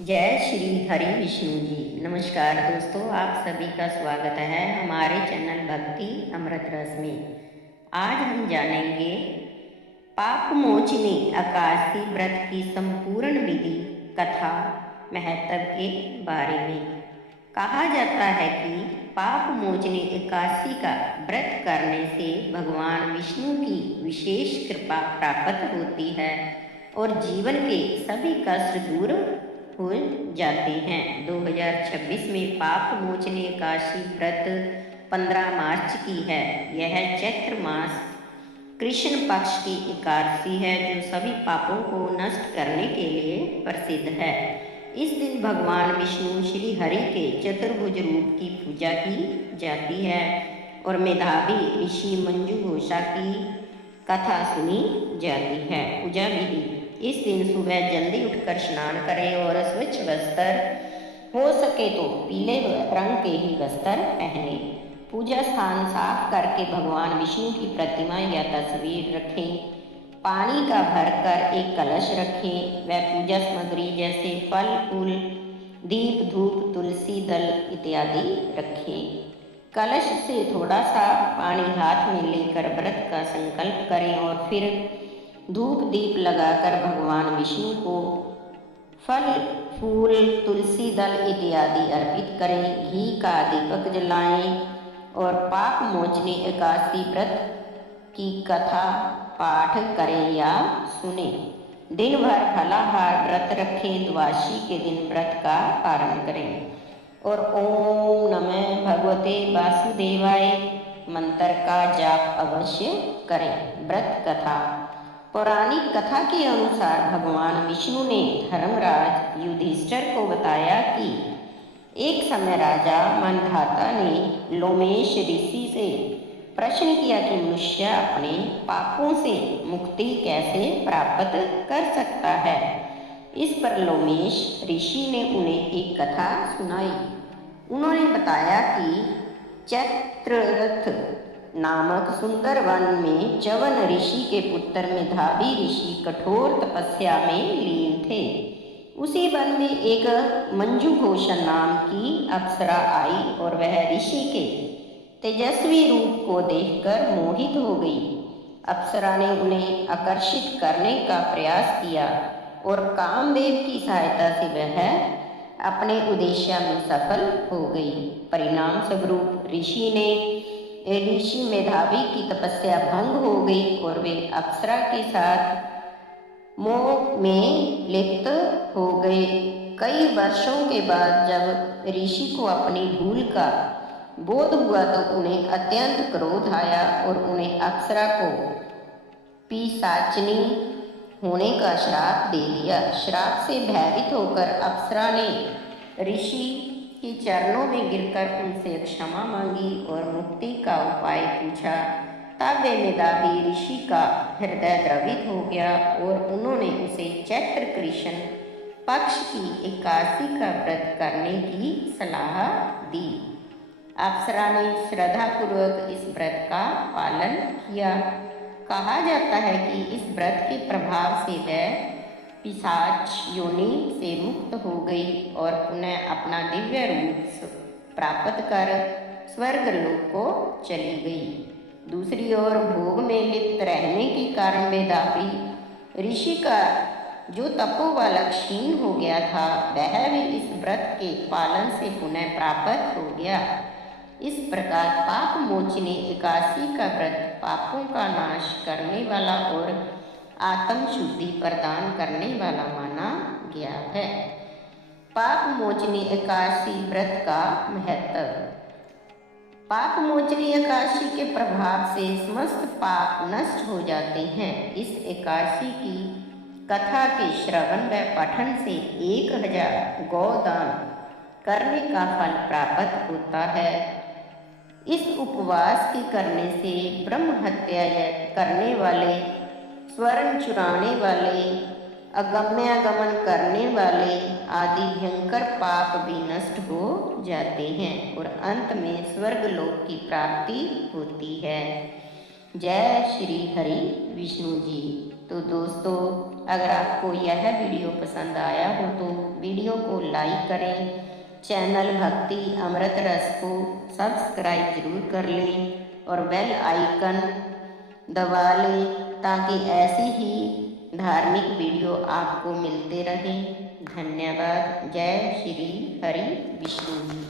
जय श्री हरि विष्णु जी। नमस्कार दोस्तों, आप सभी का स्वागत है हमारे चैनल भक्ति अमृत रस में। आज हम जानेंगे पाप मोचनी एकादशी व्रत की संपूर्ण विधि, कथा, महत्व के बारे में। कहा जाता है कि पाप मोचनी एकादशी का व्रत करने से भगवान विष्णु की विशेष कृपा प्राप्त होती है और जीवन के सभी कष्ट दूर हो जाते हैं। 2026 में पाप मोचनी एकादशी व्रत 15 मार्च की है। यह चैत्र मास कृष्ण पक्ष की एकादशी है जो सभी पापों को नष्ट करने के लिए प्रसिद्ध है। इस दिन भगवान विष्णु श्री हरि के चतुर्भुज रूप की पूजा की जाती है और मेधावी ऋषि मंजू घोषा की कथा सुनी जाती है। पूजा विधि: इस दिन सुबह जल्दी उठकर स्नान करें और स्वच्छ वस्त्र, हो सके तो पीले रंग के ही वस्त्र पहने। पूजा स्थान साफ करके भगवान विष्णु की प्रतिमा या तस्वीर रखें। पानी का भरकर एक कलश रखें व पूजा सामग्री जैसे फल फूल, दीप धूप, तुलसी दल इत्यादि रखें। कलश से थोड़ा सा पानी हाथ में लेकर व्रत का संकल्प करें और फिर धूप दीप लगाकर भगवान विष्णु को फल फूल, तुलसी दल इत्यादि अर्पित करें। घी का दीपक जलाएं और पाप मोचनी एकादशी व्रत की कथा पाठ करें या सुने। दिन भर फलाहार व्रत रखें। द्वादशी के दिन व्रत का पारण करें और ओम नमः भगवते वासुदेवाय मंत्र का जाप अवश्य करें। व्रत कथा: पौराणिक कथा के अनुसार भगवान विष्णु ने धर्मराज युधिष्ठिर को बताया कि एक समय राजा मंधाता ने लोमेश ऋषि से प्रश्न किया कि मनुष्य अपने पापों से मुक्ति कैसे प्राप्त कर सकता है। इस पर लोमेश ऋषि ने उन्हें एक कथा सुनाई। उन्होंने बताया कि चैत्ररथ नामक सुंदर वन में च्यवन ऋषि के पुत्र मेधावी ऋषि कठोर तपस्या में लीन थे। उसी वन में एक मंजू घोषा नाम की अप्सरा आई और वह ऋषि के तेजस्वी रूप को देखकर मोहित हो गई। अप्सरा ने उन्हें आकर्षित करने का प्रयास किया और कामदेव की सहायता से वह अपने उद्देश्य में सफल हो गई। परिणाम स्वरूप ऋषि मेधावी की तपस्या भंग हो गई और वे अप्सरा के साथ मोह में लिप्त हो गए। कई वर्षों के बाद जब ऋषि को अपनी भूल का बोध हुआ तो उन्हें अत्यंत क्रोध आया और उन्हें अप्सरा को पिशाचिनी होने का श्राप दे दिया। श्राप से भयभीत होकर अप्सरा ने ऋषि के चरणों में गिरकर उनसे क्षमा मांगी और मुक्ति का उपाय पूछा। तब वे मेधावी ऋषि का हृदय द्रवित हो गया और उन्होंने उसे चैत्र कृष्ण पक्ष की एकादशी का व्रत करने की सलाह दी। अप्सरा ने श्रद्धापूर्वक इस व्रत का पालन किया। कहा जाता है कि इस व्रत के प्रभाव से वह पिशाच योनि से मुक्त हो गई और उन्हें अपना दिव्य रूप प्राप्त कर स्वर्ग लोक को चली गई। दूसरी ओर भोग में लिप्त रहने के कारण मेधावी ऋषि का जो तपोबल क्षीण हो गया था वह भी इस व्रत के पालन से पुनः प्राप्त हो गया। इस प्रकार पाप मोचनी एकादशी का व्रत पापों का नाश करने वाला और आत्म शुद्धि प्रदान करने वाला माना गया है। पाप मोचनी एकादशी व्रत का महत्व: पाप मोचनी एकादशी के प्रभाव से समस्त पाप नष्ट हो जाते हैं। इस एकादशी की कथा के श्रवण व पठन से 1000 गौदान करने का फल प्राप्त होता है। इस उपवास के करने से ब्रह्म हत्या करने वाले, स्वर्ण चुराने वाले, अगम्यागमन करने वाले आदि भयंकर पाप भी नष्ट हो जाते हैं और अंत में स्वर्ग लोक की प्राप्ति होती है। जय श्री हरि विष्णु जी। तो दोस्तों, अगर आपको यह वीडियो पसंद आया हो तो वीडियो को लाइक करें, चैनल भक्ति अमृत रस को सब्सक्राइब जरूर कर लें और बेल आइकन दबा लें ताकि ऐसी ही धार्मिक वीडियो आपको मिलते रहें। धन्यवाद। जय श्री हरि विष्णु जी।